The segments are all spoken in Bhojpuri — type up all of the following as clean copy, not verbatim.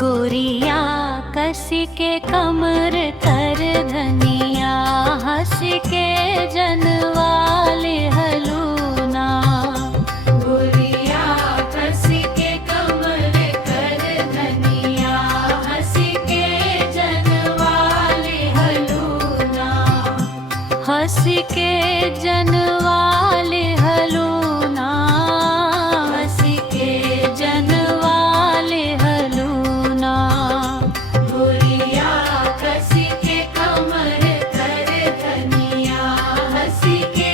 गोरिया कस के कमर कर धनिया, हंस के जनवाले हलूना। गोरिया कस के कमर कर धनिया, हंस के जनवाले हलूना। हंस के जनवाले हलूना, हंस के जनवाले हलूना। गोरिया कस के कमर कर धनिया, हंस के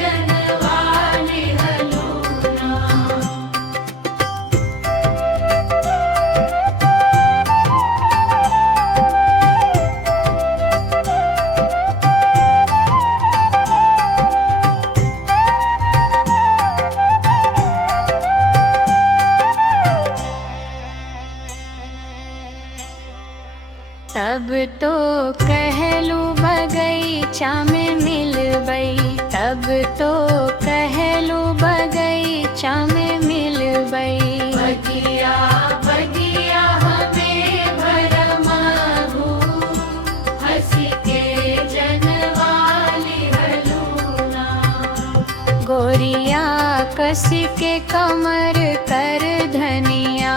जनवाले हलूना। तब तो कहलू बगीचा में मिलबई, तब तो कहलू बगीचा में मिलबई। बगिया बगिया हमें भरमाहू, हंस के जनवाली हलूना। गोरिया कस के कमर कर धनिया,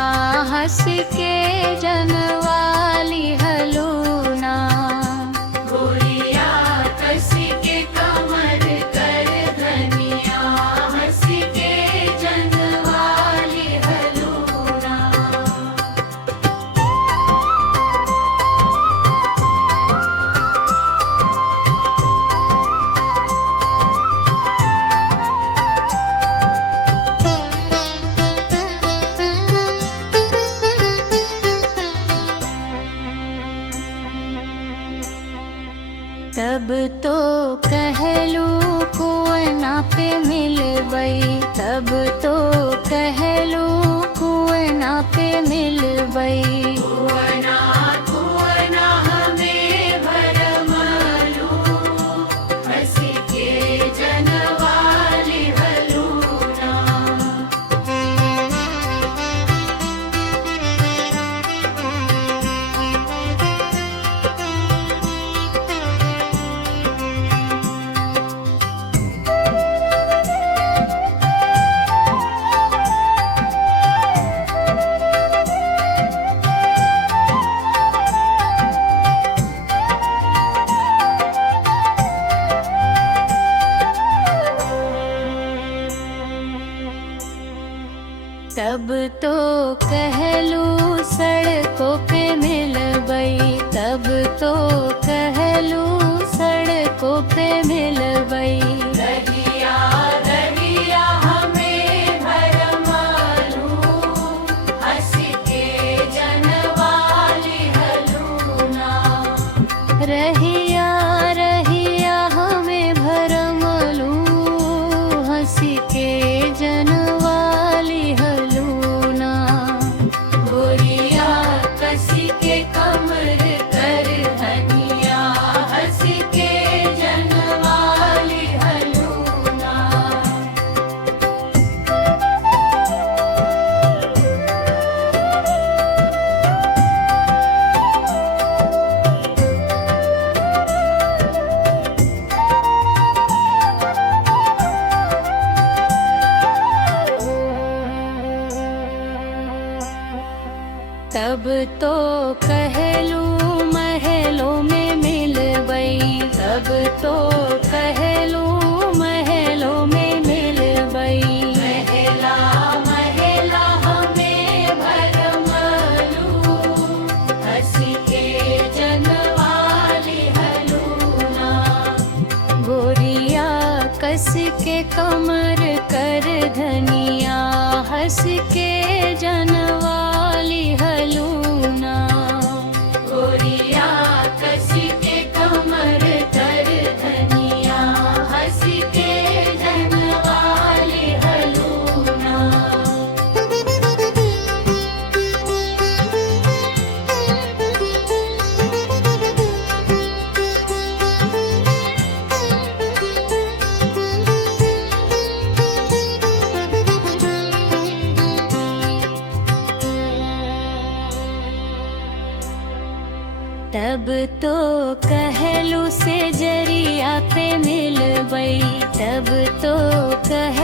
हंस के जनवाली हलूना। गोरिया कस के कमर कर धनिया, हंस के जनवाली हलूना। तब तो कहलू कुआं पे मिलबई, तब तो कहलू कुआं पे मिलबई। कुआं कुआं हमें भरमालू, हंस के जनवाली हलूना। तब तो कहलू सड़कों पे मिलबई, तब तो कहलू सड़कों पे मिलबई। रहिया रहिया हमें भरमालू, हंस के जनवाली हलूना। रहिया रहिया हमें भरमालू, हंस के जनवाली हलूना। गोरिया कस के कमर कर धनिया, हंस के जनवाली हलूना। तब तो कहलू महलों में मिलबई, तब तो कहलू महलों में मिलबई। महला महला हमें भरमालू, हंस के जनवाली हलूना। गोरिया कस के कमर कर धनिया, हंस के जनवाली हलूना। गोरिया कस के कमर कर धनिया, तब तो कहलू से जरिया पे मिलबै, तब तो कह